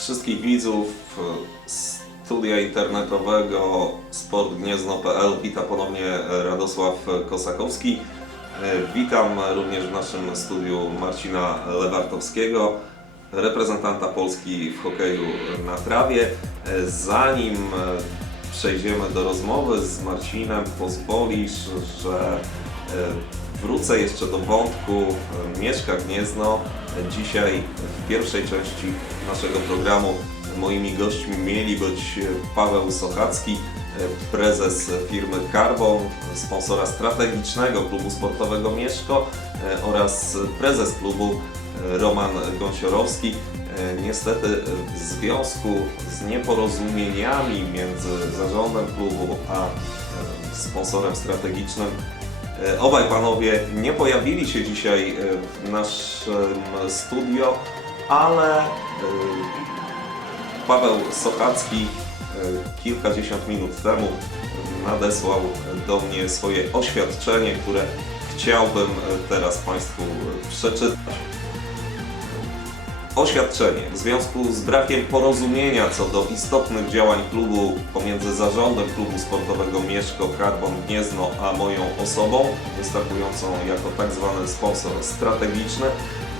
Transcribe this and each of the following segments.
wszystkich widzów e, studia internetowego sportgniezno.pl. Witam ponownie Radosław Kosakowski. E, Witam również w naszym studiu Marcina Lewartowskiego, reprezentanta Polski w hokeju na trawie. E, Zanim przejdziemy do rozmowy z Marcinem, pozwolisz, że wrócę jeszcze do wątku Mieszka Gniezno. Dzisiaj w pierwszej części naszego programu moimi gośćmi mieli być e, Paweł Sochacki, e, prezes firmy Carbon, sponsora strategicznego klubu sportowego Mieszko e, oraz prezes klubu Roman Gąsiorowski. Niestety w związku z nieporozumieniami między zarządem klubu a sponsorem strategicznym Obaj panowie nie pojawili się dzisiaj e, w naszym studio, ale e, Paweł Sochacki e, kilkadziesiąt minut temu nadesłał do mnie swoje oświadczenie, które chciałbym e, teraz Państwu e, przeczytać. Oświadczenie. W związku z brakiem porozumienia co do istotnych działań klubu pomiędzy zarządem klubu sportowego Mieszko Carbon Gniezno a moją osobą, występującą jako tak zwany sponsor strategiczny,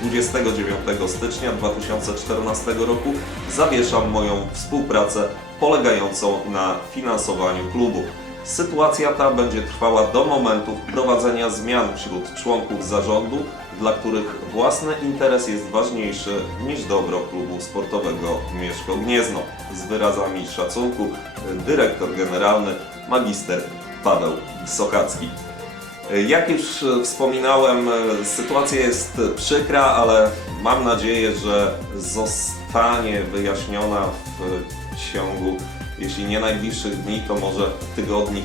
29 stycznia 2014 roku zawieszam moją współpracę polegającą na finansowaniu klubu. Sytuacja ta będzie trwała do momentu wprowadzenia zmian wśród członków zarządu, dla których własny interes jest ważniejszy niż dobro klubu sportowego Mieszko Gniezno. Z wyrazami szacunku dyrektor generalny magister Paweł Sochacki. Jak już wspominałem, sytuacja jest przykra, ale mam nadzieję, że zostanie wyjaśniona w ciągu, jeśli nie najbliższych dni, to może tygodni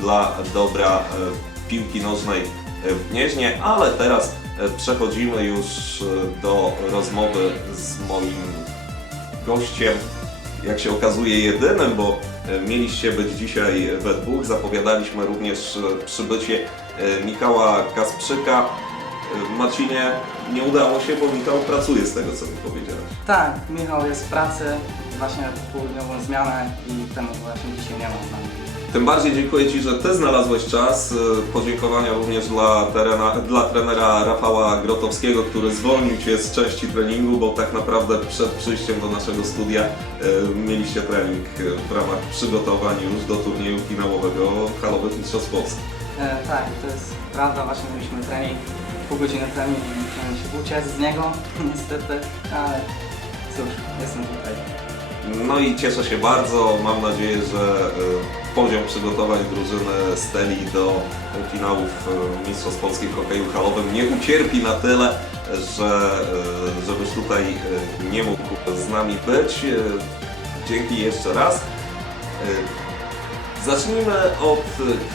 dla dobra e, piłki nożnej w Gnieźnie, ale teraz e, przechodzimy już e, do rozmowy z moim gościem, jak się okazuje jedynym, bo e, mieliście być dzisiaj we dwóch. Zapowiadaliśmy również e, przybycie e, Michała Kasprzyka. E, Marcinie, nie udało się, bo Michał pracuje z tego, co mi powiedziałeś. Tak, Michał jest w pracy, właśnie południową zmianę i temu właśnie dzisiaj nie ma z nami. Tym bardziej dziękuję Ci, że Ty znalazłeś czas. E, Podziękowania również dla, terena, dla trenera Rafała Grotowskiego, który zwolnił Cię z części treningu, bo tak naprawdę przed przyjściem do naszego studia e, mieliście trening e, w ramach przygotowań już do turnieju finałowego Halowych Mistrzostw Polski. E, tak, to jest prawda, właśnie mieliśmy trening, pół godziny treningu i musiałem się uciec z niego, niestety, ale cóż, jestem tutaj. No i cieszę się bardzo. Mam nadzieję, że e, poziom przygotowań drużyny Steli do finałów e, Mistrzostw Polski w hokeju halowym nie ucierpi na tyle, że e, żebyś tutaj nie mógł z nami być. Dzięki jeszcze raz. Zacznijmy od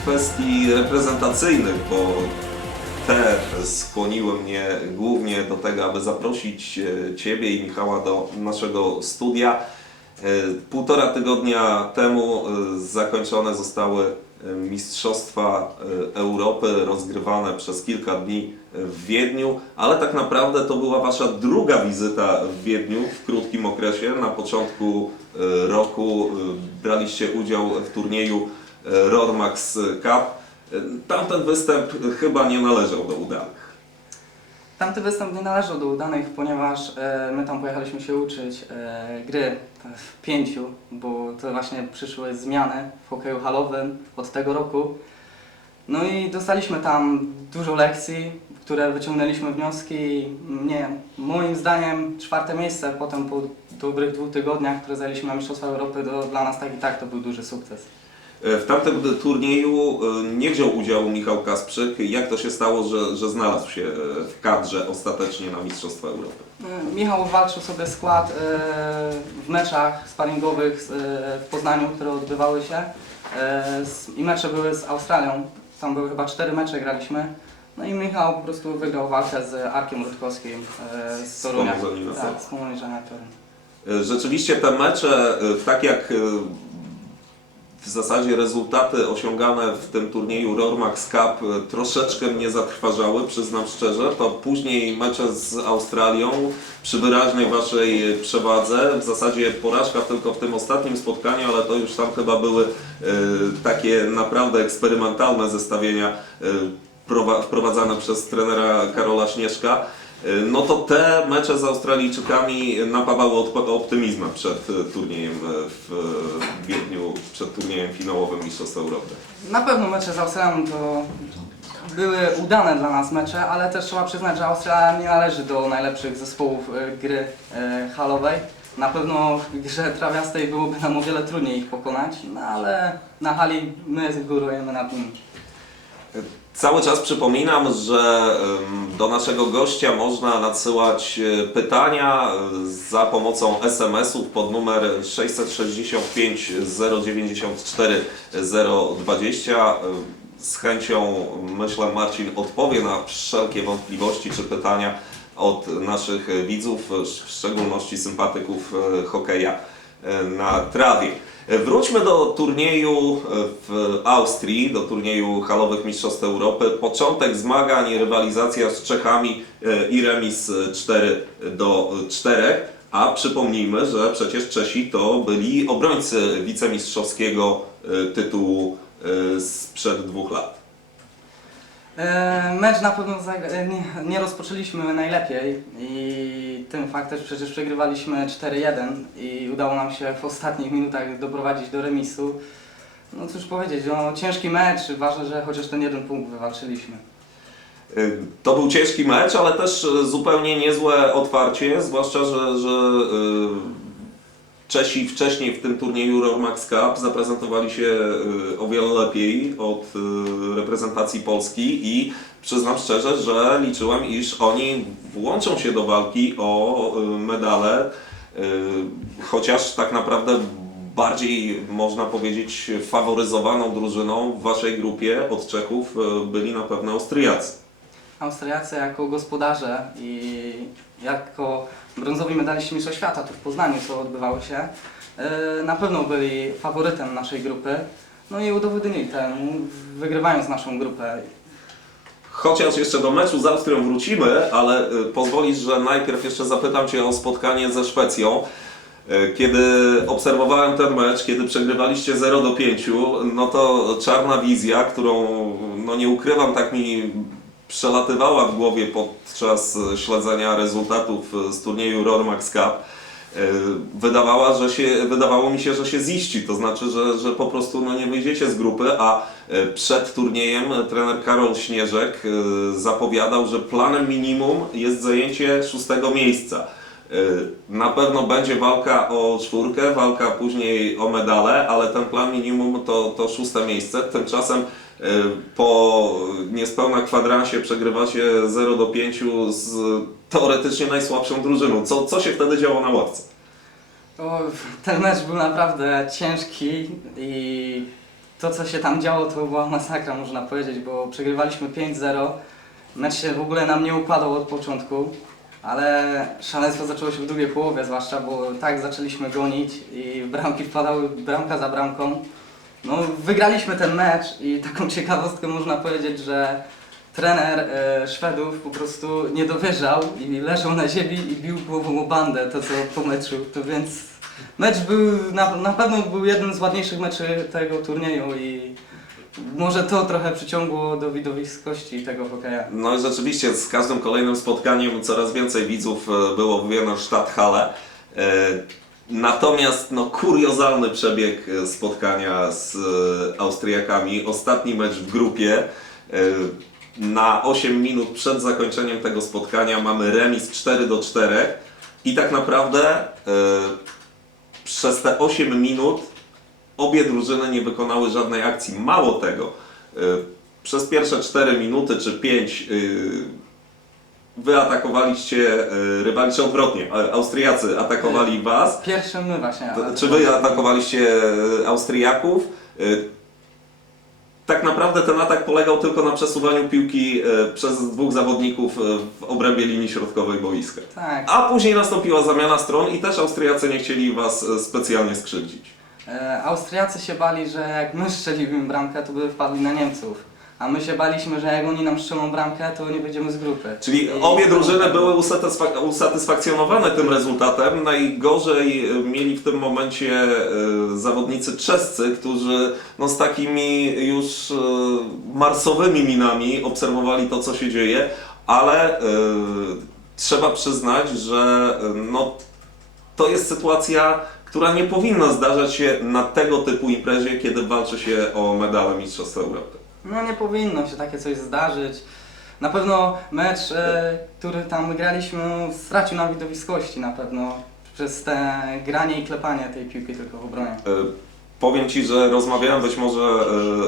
kwestii reprezentacyjnych, bo te skłoniły mnie głównie do tego, aby zaprosić Ciebie i Michała do naszego studia. E, Półtora tygodnia temu e, zakończone zostały e, Mistrzostwa Europy rozgrywane przez kilka dni w Wiedniu, ale tak naprawdę to była Wasza druga wizyta w Wiedniu w krótkim okresie. Na początku roku braliście udział w turnieju Rormax Cup. Tamten występ chyba nie należał do udanych. Tamty występ nie należał do udanych, ponieważ e, my tam pojechaliśmy się uczyć e, gry w pięciu, bo to właśnie przyszły zmiany w hokeju halowym od tego roku. No i dostaliśmy tam dużo lekcji, które wyciągnęliśmy wnioski nie moim zdaniem czwarte miejsce potem po dobrych dwóch tygodniach, które zajęliśmy na Mistrzostwa Europy, to dla nas tak i tak to był duży sukces. E, W tamtym turnieju e, nie wziął udziału Michał Kasprzyk. Jak to się stało, że, że znalazł się e, w kadrze ostatecznie na Mistrzostwa Europy? Michał walczył sobie skład w meczach sparingowych w Poznaniu, które odbywały się i mecze były z Australią. Tam były chyba cztery mecze graliśmy. No i Michał po prostu wygrał walkę z Arkiem Rutkowskim z Torunia. Pomorza. Tak, z Pomorza. E, Rzeczywiście te mecze, tak jak w zasadzie rezultaty osiągane w tym turnieju Rormax Cup e, troszeczkę mnie zatrważały, przyznam szczerze. To później mecze z Australią przy wyraźnej waszej przewadze. W zasadzie porażka tylko w tym ostatnim spotkaniu, ale to już tam chyba były e, takie naprawdę eksperymentalne zestawienia e, prowa- wprowadzane przez trenera Karola Śnieżka. E, No to te mecze z Australijczykami napawały optymizmem przed e, turniejem e, w Wiedniu, przed turniejem finałowym Mistrzostw Europy. Na pewno mecze z Australią to były udane dla nas mecze, ale też trzeba przyznać, że Australia nie należy do najlepszych zespołów gry halowej. Na pewno w grze trawiastej byłoby nam o wiele trudniej ich pokonać, no ale na hali my górujemy nad nimi. Cały czas przypominam, że do naszego gościa można nadsyłać e, pytania e, za pomocą SMS-ów pod numer 665 094 020. E, Z chęcią, myślę, Marcin odpowie na wszelkie wątpliwości czy pytania od naszych widzów, w szczególności sympatyków e, hokeja na trawie. E, Wróćmy do turnieju e, w Austrii, do turnieju halowych Mistrzostw Europy. Początek zmagań, rywalizacja z Czechami e, i remis e, 4 do 4. A przypomnijmy, że przecież Czesi to byli obrońcy wicemistrzowskiego tytułu sprzed dwóch lat. E, Mecz na pewno zagra- e, nie, nie rozpoczęliśmy najlepiej i tym faktem, że przecież przegrywaliśmy 4-1 i udało nam się w ostatnich minutach doprowadzić do remisu. No cóż powiedzieć, no ciężki mecz, ważne, że chociaż ten jeden punkt wywalczyliśmy. Y, To był ciężki mecz, ale też zupełnie niezłe otwarcie, zwłaszcza, że, że Czesi wcześniej w tym turnieju Rormax Cup zaprezentowali się y, o wiele lepiej od y, reprezentacji Polski i przyznam szczerze, że liczyłem, iż oni włączą się do walki o y, medale, chociaż tak naprawdę bardziej można powiedzieć faworyzowaną drużyną w waszej grupie od Czechów byli na pewno Austriacy. Austriacy jako gospodarze i jako brązowi medaliści Mistrzostw Świata tu w Poznaniu, co odbywało się, e, na pewno byli faworytem naszej grupy. No i udowodnili temu, wygrywając naszą grupę. Chociaż jeszcze do meczu z Austrią wrócimy, ale y, pozwolisz, że najpierw jeszcze zapytam Cię o spotkanie ze Szwecją. Y, Kiedy obserwowałem ten mecz, kiedy przegrywaliście 0 do 5, no to czarna wizja, którą no nie ukrywam, tak mi przelatywała w głowie podczas y, śledzenia rezultatów y, z turnieju Rormax Cup. y, Wydawała, że się, wydawało mi się, że się ziści, to znaczy, że, że po prostu no, nie wyjdziecie z grupy, a przed turniejem trener Karol Śnieżek zapowiadał, że planem minimum jest zajęcie szóstego miejsca. Na pewno będzie walka o czwórkę, walka później o medale, ale ten plan minimum to, to szóste miejsce. Tymczasem po niespełna kwadransie przegrywacie 0 do 5 z teoretycznie najsłabszą drużyną. Co, co się wtedy działo na ławce? O, ten mecz był naprawdę ciężki i to co się tam działo to była masakra można powiedzieć, bo przegrywaliśmy 5-0. Mecz się w ogóle nam nie układał od początku, ale szaleństwo zaczęło się w drugiej połowie zwłaszcza, bo tak zaczęliśmy gonić i bramki wpadały bramka za bramką. No wygraliśmy ten mecz i taką ciekawostkę można powiedzieć, że trener e, Szwedów po prostu nie dowierzał i leżał na ziemi i bił głową o bandę, to co po meczu, to więc mecz był, na, na pewno był jednym z ładniejszych meczy tego turnieju i może to trochę przyciągło do widowiskości tego hokeja. No i rzeczywiście z każdym kolejnym spotkaniem coraz więcej widzów e, było w Wiener Stadthalle. E, Natomiast no, kuriozalny przebieg e, spotkania z e, Austriakami. Ostatni mecz w grupie. E, Na 8 minut przed zakończeniem tego spotkania mamy remis 4 do 4 i tak naprawdę przez te 8 minut obie drużyny nie wykonały żadnej akcji. Mało tego, przez pierwsze 4 minuty czy 5 wy atakowaliście y, rywali, czy odwrotnie, Austriacy atakowali was, Pierwszym my właśnie. Ale- czy wy atakowaliście y, Austriaków. Y, Tak naprawdę ten atak polegał tylko na przesuwaniu piłki przez dwóch zawodników w obrębie linii środkowej boiska. Tak. A później nastąpiła zamiana stron i też Austriacy nie chcieli was specjalnie skrzywdzić. E, Austriacy się bali, że jak my strzelimy bramkę, to by wpadli na Niemców. A my się baliśmy, że jak oni nam strzelą bramkę, to nie będziemy z grupy. Czyli obie drużyny były usatysfak- usatysfakcjonowane tym rezultatem. Najgorzej e, mieli w tym momencie e, zawodnicy czescy, którzy no, z takimi już e, marsowymi minami obserwowali to, co się dzieje, ale trzeba przyznać, że no, to jest sytuacja, która nie powinna zdarzać się na tego typu imprezie, kiedy walczy się o medale Mistrzostw Europy. No nie powinno się takie coś zdarzyć. Na pewno mecz, e, który tam graliśmy, stracił na widowiskości na pewno. Przez te granie i klepanie tej piłki tylko w obronie. E, Powiem Ci, że rozmawiałem, być może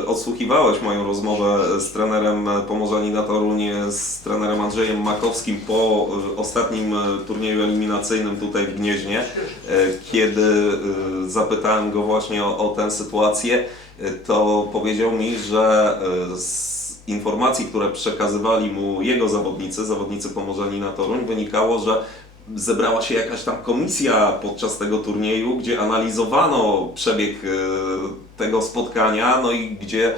e, odsłuchiwałeś moją rozmowę z trenerem Pomorzanin Torunie, z trenerem Andrzejem Makowskim po e, ostatnim e, turnieju eliminacyjnym tutaj w Gnieźnie, e, kiedy e, zapytałem go właśnie o, o tę sytuację, e, to powiedział mi, że e, z informacji, które przekazywali mu jego zawodnicy, zawodnicy Pomorzanina Toruń, wynikało, że zebrała się jakaś tam komisja podczas tego turnieju, gdzie analizowano przebieg e, tego spotkania, no i gdzie e,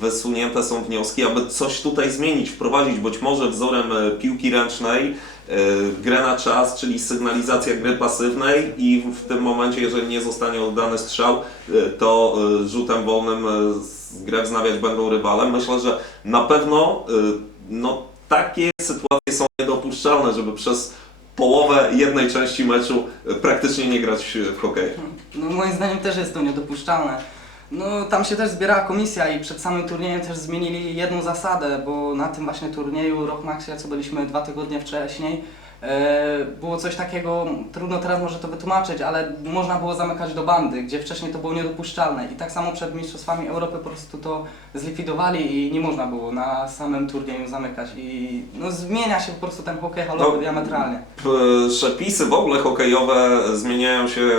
wysunięte są wnioski, aby coś tutaj zmienić, wprowadzić być może wzorem piłki ręcznej, grę na czas, czyli sygnalizacja gry pasywnej i w tym momencie, jeżeli nie zostanie oddany strzał, e, to e, rzutem wolnym grę wznawiać będą rywale. Myślę, że na pewno no, takie sytuacje są niedopuszczalne, żeby przez połowę jednej części meczu praktycznie nie grać w hokej. No moim zdaniem też jest to niedopuszczalne. No tam się też zbierała komisja i przed samym turniejem też zmienili jedną zasadę, bo na tym właśnie turnieju Rockmaxie, co byliśmy dwa tygodnie wcześniej, e, było coś takiego, trudno teraz może to wytłumaczyć, ale można było zamykać do bandy, gdzie wcześniej to było niedopuszczalne. I tak samo przed Mistrzostwami Europy po prostu to zlikwidowali i nie można było na samym turnieju zamykać. I no zmienia się po prostu ten hokej halowy No, diametralnie. P- Przepisy w ogóle hokejowe zmieniają się e,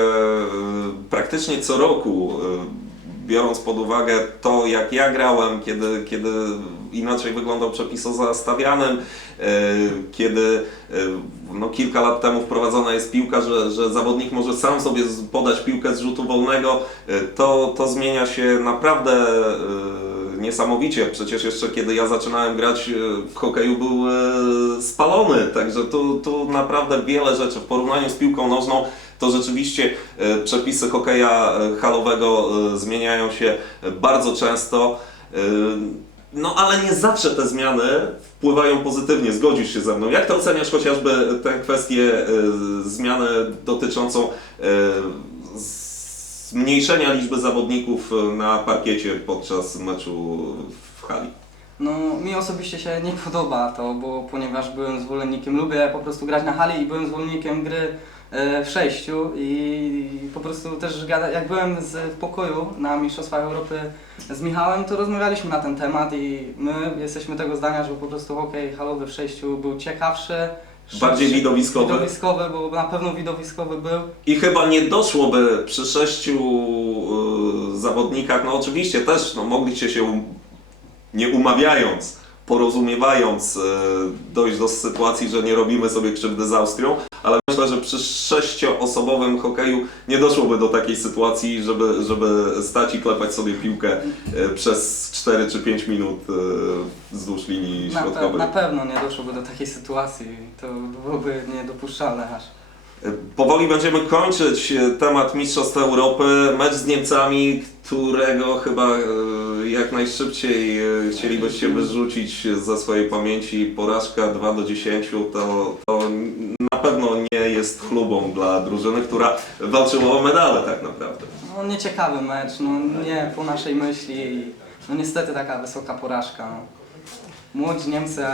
praktycznie co roku, e, biorąc pod uwagę to, jak ja grałem, kiedy, kiedy inaczej wyglądał przepis o zastawianym, e, kiedy e, no, kilka lat temu wprowadzona jest piłka, że, że zawodnik może sam sobie podać piłkę z rzutu wolnego, e, to, to zmienia się naprawdę niesamowicie. Przecież jeszcze kiedy ja zaczynałem grać w hokeju był spalony, także tu, tu naprawdę wiele rzeczy w porównaniu z piłką nożną to rzeczywiście e, przepisy hokeja e, halowego e, zmieniają się bardzo często. No ale nie zawsze te zmiany wpływają pozytywnie, zgodzisz się ze mną. Jak to oceniasz chociażby tę kwestię zmiany dotyczącą zmniejszenia liczby zawodników na parkiecie podczas meczu w hali? No, mi osobiście się nie podoba to, bo ponieważ byłem zwolennikiem, lubię po prostu grać na hali i byłem zwolennikiem gry w sześciu i po prostu też gada, jak byłem z, w pokoju na Mistrzostwach Europy z Michałem, to rozmawialiśmy na ten temat i my jesteśmy tego zdania, że po prostu hokej halowy w sześciu był ciekawszy, Bardziej widowiskowy? widowiskowy, bo na pewno widowiskowy był. I chyba nie doszłoby przy sześciu y, zawodnikach, no oczywiście też no, mogliście się um, nie umawiając, porozumiewając y, dojść do sytuacji, że nie robimy sobie krzywdy z Austrią, ale myślę, że przy sześcioosobowym hokeju nie doszłoby do takiej sytuacji, żeby, żeby stać i klepać sobie piłkę y, przez 4 czy 5 minut y, wzdłuż linii Na, pe- środkowej. na pewno nie doszłoby do takiej sytuacji, to byłoby niedopuszczalne aż. Powoli będziemy kończyć e, temat Mistrzostw Europy. Mecz z Niemcami, którego chyba e, jak najszybciej e, chcielibyście wyrzucić ze swojej pamięci. Porażka 2 do 10 to, to na pewno nie jest chlubą dla drużyny, która walczyła o medale tak naprawdę. No nieciekawy mecz, no nie po naszej myśli. No niestety taka wysoka porażka. No. Młodzi Niemcy,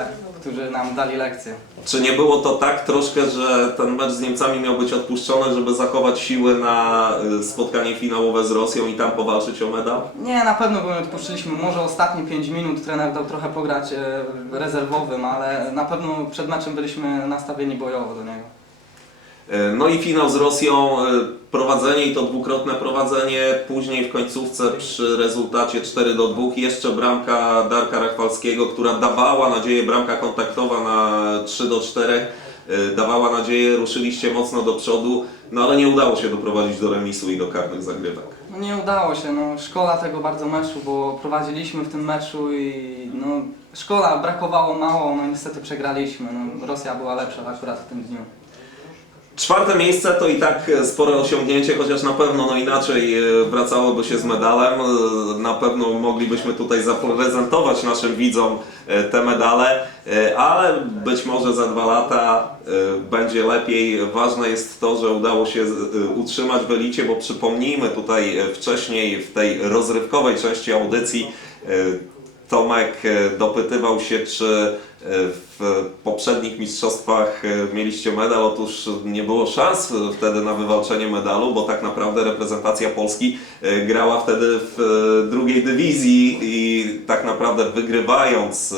którzy nam dali lekcję. Czy nie było to tak troszkę, że ten mecz z Niemcami miał być odpuszczony, żeby zachować siły na e, spotkanie finałowe z Rosją i tam powalczyć o medal? Nie, na pewno go nie odpuszczyliśmy. Może ostatnie 5 minut trener dał trochę pograć e, rezerwowym, ale na pewno przed meczem byliśmy nastawieni bojowo do niego. E, No i finał z Rosją, e, prowadzenie i to dwukrotne prowadzenie, później w końcówce przy rezultacie 4 do 2 jeszcze bramka Darka Rachwalskiego, która dawała nadzieję, bramka kontaktowa na 3 do 4, e, dawała nadzieję, ruszyliście mocno do przodu, no ale nie udało się doprowadzić do remisu i do karnych zagrywek. No nie udało się, no szkoła tego bardzo meczu, bo prowadziliśmy w tym meczu i no szkoła brakowało mało, no niestety przegraliśmy, no Rosja była lepsza akurat w tym dniu. Czwarte miejsce to i tak spore osiągnięcie, chociaż na pewno no inaczej e, wracałoby się z medalem. E, Na pewno moglibyśmy tutaj zaprezentować naszym widzom e, te medale, ale być może za dwa lata będzie lepiej. Ważne jest to, że udało się utrzymać w elicie, bo przypomnijmy tutaj wcześniej w tej rozrywkowej części audycji Tomek dopytywał się, czy w poprzednich mistrzostwach e, mieliście medal. Otóż nie było szans wtedy na wywalczenie medalu, bo tak naprawdę reprezentacja Polski e, grała wtedy w e, drugiej dywizji i tak naprawdę wygrywając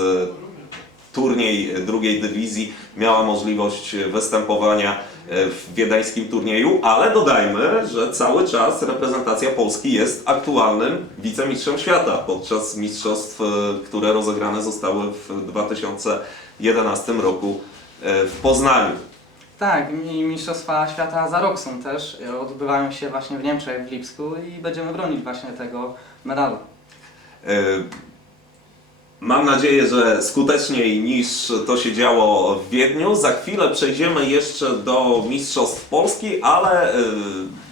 turniej drugiej dywizji miała możliwość występowania w wiedeńskim turnieju, ale dodajmy, że cały czas reprezentacja Polski jest aktualnym wicemistrzem świata podczas mistrzostw, e, które rozegrane zostały w 2011 roku e, w Poznaniu. Tak, i Mistrzostwa Świata za rok są też, e, odbywają się właśnie w Niemczech, w Lipsku i będziemy bronić właśnie tego medalu. E, Mam nadzieję, że skuteczniej niż to się działo w Wiedniu. Za chwilę przejdziemy jeszcze do Mistrzostw Polski, ale e,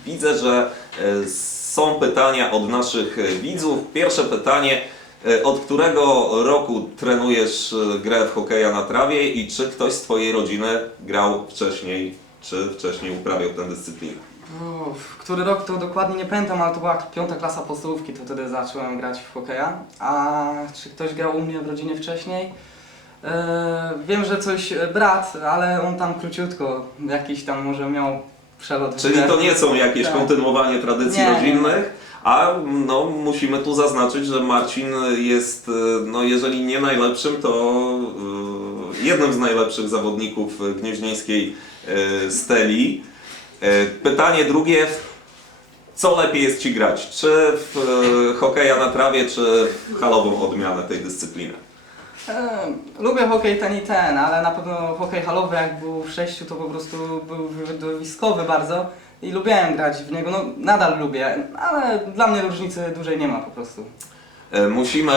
widzę, że e, są pytania od naszych e, widzów. Pierwsze pytanie. e, Od którego roku trenujesz grę w hokeja na trawie i czy ktoś z Twojej rodziny grał wcześniej, czy wcześniej uprawiał tę dyscyplinę? Uff, który rok to dokładnie nie pamiętam, ale to była piąta klasa podstawówki, to wtedy zacząłem grać w hokeja. A czy ktoś grał u mnie w rodzinie wcześniej? E, wiem, że coś e, brat, ale on tam króciutko, jakiś tam może miał przelot. w Czyli grę. to nie są jakieś Tak. kontynuowanie tradycji Nie. rodzinnych, a no, musimy tu zaznaczyć, że Marcin jest, e, no, jeżeli nie najlepszym, to e, jednym z najlepszych zawodników gnieźnieńskiej e, Steli. E, Pytanie drugie, co lepiej jest Ci grać? Czy w e, hokeja na trawie, czy w halową odmianę tej dyscypliny? E, lubię hokej ten i ten, ale na pewno hokej halowy jak był w sześciu to po prostu był widowiskowy bardzo i lubiłem grać w niego, no nadal lubię, ale dla mnie różnicy dużej nie ma po prostu. E, Musimy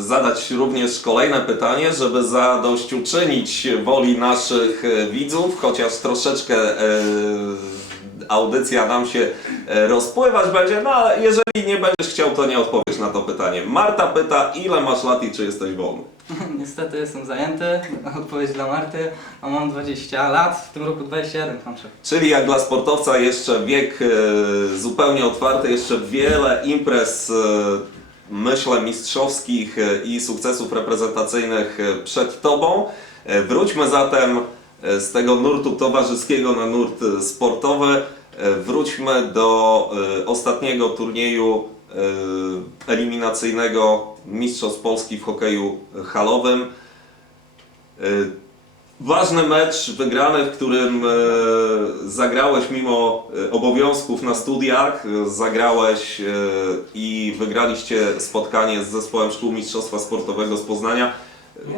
zadać również kolejne pytanie, żeby zadośćuczynić woli naszych e, widzów, chociaż troszeczkę e, audycja nam się rozpływać będzie, no ale jeżeli nie będziesz chciał, to nie odpowiesz na to pytanie. Marta pyta, ile masz lat i czy jesteś wolny? Niestety jestem zajęty, odpowiedź dla Marty, a mam 20 lat, w tym roku 21 kończę. Czyli jak dla sportowca jeszcze wiek zupełnie otwarty, jeszcze wiele imprez, myślę, mistrzowskich e, i sukcesów reprezentacyjnych e, przed Tobą. E, wróćmy zatem z tego nurtu towarzyskiego na nurt sportowy. Wróćmy do ostatniego turnieju eliminacyjnego Mistrzostw Polski w hokeju halowym. Ważny mecz wygrany, w którym e, zagrałeś mimo e, obowiązków na studiach, e, zagrałeś i wygraliście spotkanie z zespołem Szkół Mistrzostwa Sportowego z Poznania,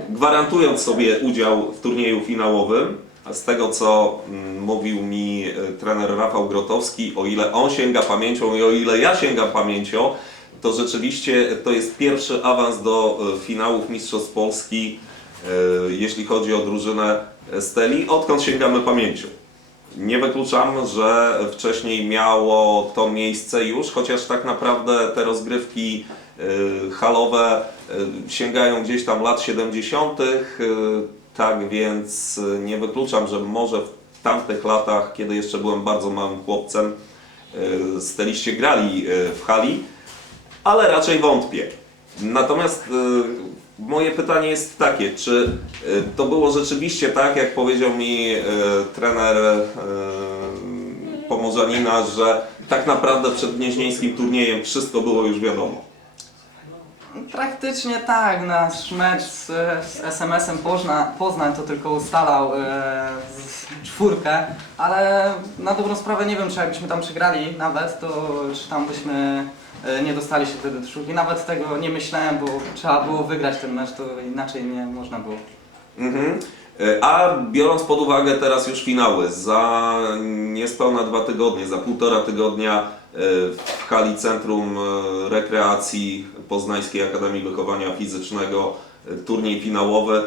gwarantując sobie udział w turnieju finałowym. Z tego co mm, mówił mi trener Rafał Grotowski, o ile on sięga pamięcią i o ile ja sięgam pamięcią, to rzeczywiście to jest pierwszy awans do finałów Mistrzostw Polski jeśli chodzi o drużynę Steli, odkąd sięgamy pamięcią. Nie wykluczam, że wcześniej miało to miejsce już, chociaż tak naprawdę te rozgrywki e, halowe e, sięgają gdzieś tam lat 70. e, Tak więc e, nie wykluczam, że może w tamtych latach, kiedy jeszcze byłem bardzo małym chłopcem, e, steliście grali e, w hali, ale raczej wątpię. Natomiast e, moje pytanie jest takie, czy e, to było rzeczywiście tak, jak powiedział mi e, trener e, Pomorzanina, że tak naprawdę przed gnieźnieńskim turniejem wszystko było już wiadomo? Praktycznie tak, nasz mecz z, z SMS-em Poznań, Poznań to tylko ustalał e, czwórkę, ale na dobrą sprawę nie wiem, czy jakbyśmy tam przegrali nawet, to czy tam byśmy nie dostali się wtedy do czwórki. Nawet tego nie myślałem, bo trzeba było wygrać ten mecz, to inaczej nie można było. Mhm. E, A biorąc pod uwagę teraz już finały, za niespełna dwa tygodnie, za półtora tygodnia w hali Centrum e, Rekreacji Poznańskiej Akademii Wychowania Fizycznego, e, turniej finałowy.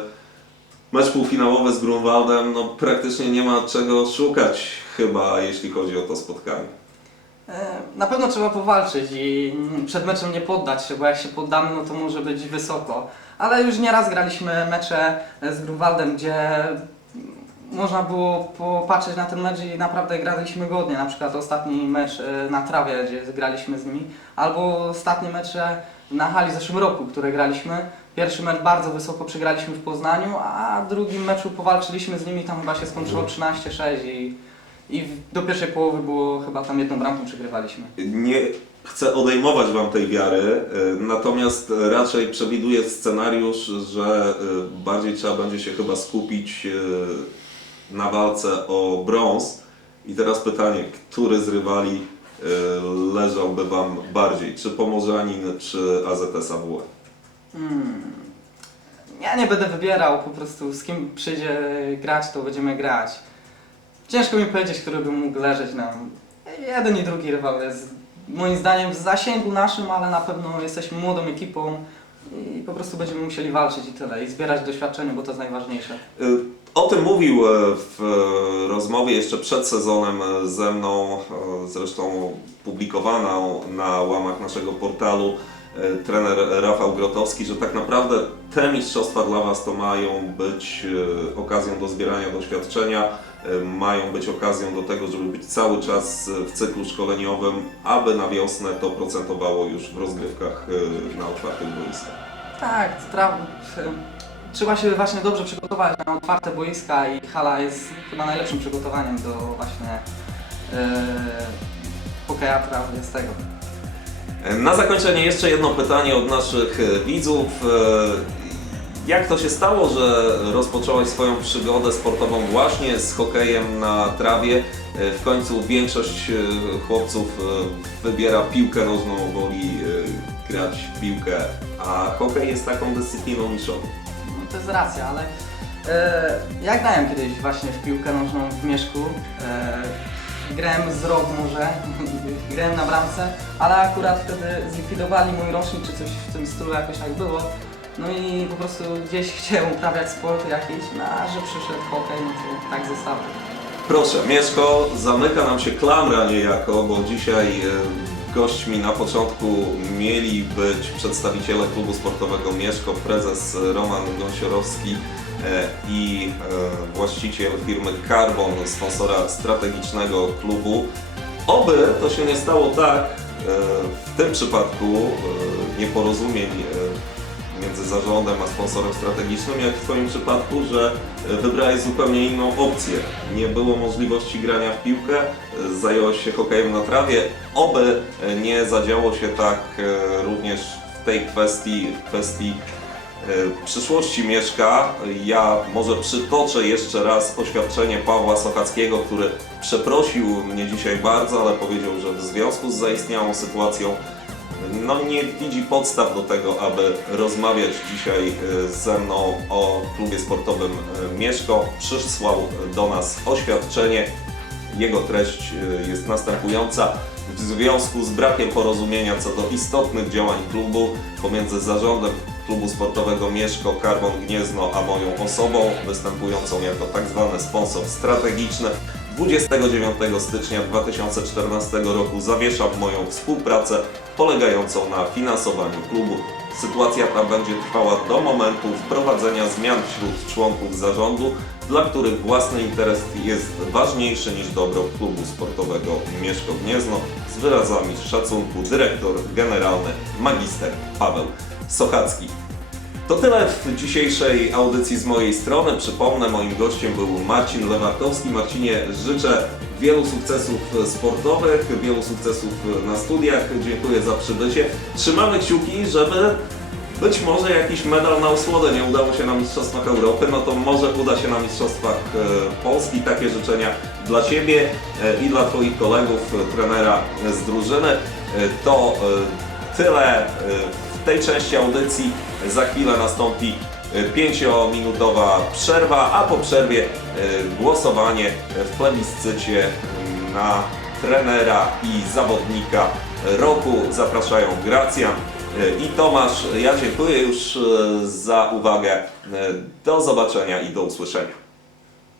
Mecz półfinałowy z Grunwaldem, no praktycznie nie ma czego szukać chyba, jeśli chodzi o to spotkanie. E, Na pewno trzeba powalczyć i przed meczem nie poddać się, bo jak się poddamy, no to może być wysoko. Ale już nieraz graliśmy mecze z Grunwaldem, gdzie można było popatrzeć na ten mecz i naprawdę graliśmy godnie. Na przykład ostatni mecz e, na trawie, gdzie graliśmy z nimi, albo ostatnie mecze na hali w zeszłym roku, które graliśmy. Pierwszy mecz bardzo wysoko przegraliśmy w Poznaniu, a w drugim meczu powalczyliśmy z nimi, tam chyba się skończyło 13-6 i, i w- do pierwszej połowy było chyba tam jedną bramką przegrywaliśmy. Nie chcę odejmować Wam tej wiary, y, natomiast raczej przewiduję scenariusz, że y, bardziej trzeba będzie się chyba skupić y, na walce o brąz. I teraz pytanie, który z rywali y, leżałby Wam bardziej? Czy Pomorzanin, czy AZS AWE? Hmm. Ja nie będę wybierał, po prostu z kim przyjdzie grać, to będziemy grać. Ciężko mi powiedzieć, który by mógł leżeć nam. Jeden i drugi rywal jest moim zdaniem w zasięgu naszym, ale na pewno jesteśmy młodą ekipą i po prostu będziemy musieli walczyć i tyle. I zbierać doświadczenie, bo to jest najważniejsze. Y, O tym mówił e, w e, rozmowie jeszcze przed sezonem e, ze mną, zresztą publikowaną na łamach naszego portalu, trener Rafał Grotowski, że tak naprawdę te mistrzostwa dla Was to mają być okazją do zbierania doświadczenia, mają być okazją do tego, żeby być cały czas w cyklu szkoleniowym, aby na wiosnę to procentowało już w rozgrywkach e, na otwartych boiskach. Tak, tra- trzeba się właśnie dobrze przygotować na otwarte boiska i hala jest chyba najlepszym przygotowaniem do właśnie yy, hokeja. Na zakończenie jeszcze jedno pytanie od naszych e, widzów. Jak to się stało, że rozpocząłeś swoją przygodę sportową właśnie z hokejem na trawie? E, W końcu większość e, chłopców e, wybiera piłkę nożną, woli grać w piłkę, a hokej jest taką dyscypliną niszową. No, to jest racja, ale e, ja grałem kiedyś właśnie w piłkę nożną w Mieszku. E, grałem z rok może, grałem na bramce, ale akurat wtedy zlikwidowali mój rocznik czy coś w tym stylu jakoś tak było. No i po prostu gdzieś chciałem uprawiać sport jakiś, no a że przyszedł hokej, no to tak zostało. Proszę, Mieszko, zamyka nam się klamra niejako, bo dzisiaj gośćmi na początku mieli być przedstawiciele klubu sportowego Mieszko, prezes Roman Gąsiorowski e, i e, właściciel firmy Carbon, sponsora strategicznego klubu. Oby to się nie stało tak, e, w tym przypadku nieporozumień między zarządem a sponsorem strategicznym, jak w Twoim przypadku, że e, wybrałeś zupełnie inną opcję. Nie było możliwości grania w piłkę, e, zająłeś się hokejem na trawie. Oby e, nie zadziało się tak również w tej kwestii, w kwestii przyszłości Mieszka. Ja może przytoczę jeszcze raz oświadczenie Pawła Sochackiego, który przeprosił mnie dzisiaj bardzo, ale powiedział, że w związku z zaistniałą sytuacją no nie widzi podstaw do tego, aby rozmawiać dzisiaj e, ze mną o klubie sportowym e, Mieszko. Przysłał do nas oświadczenie. Jego treść e, jest następująca. W związku z brakiem porozumienia co do istotnych działań klubu pomiędzy zarządem klubu sportowego Mieszko, Carbon Gniezno, a moją osobą, występującą jako tak zwany sponsor strategiczny, 29 stycznia 2014 roku zawieszam moją współpracę polegającą na finansowaniu klubu. Sytuacja ta będzie trwała do momentu wprowadzenia zmian wśród członków zarządu, dla których własny interes jest ważniejszy niż dobro klubu sportowego Mieszko Gniezno z wyrazami szacunku dyrektor generalny magister Paweł Sochacki. To tyle w dzisiejszej audycji z mojej strony. Przypomnę, moim gościem był Marcin Lewakowski. Marcinie, życzę wielu sukcesów sportowych, wielu sukcesów na studiach. Dziękuję za przybycie. Trzymamy kciuki, żeby być może jakiś medal na osłodę nie udało się na Mistrzostwach Europy, no to może uda się na Mistrzostwach e, Polski. Takie życzenia dla Ciebie e, i dla Twoich kolegów, e, trenera z drużyny. To tyle w tej części audycji. Za chwilę nastąpi e, pięciominutowa przerwa, a po przerwie e, głosowanie w plebiscycie na trenera i zawodnika roku zapraszają Gracjan e, i Tomasz. Ja dziękuję już e, za uwagę. E, Do zobaczenia i do usłyszenia.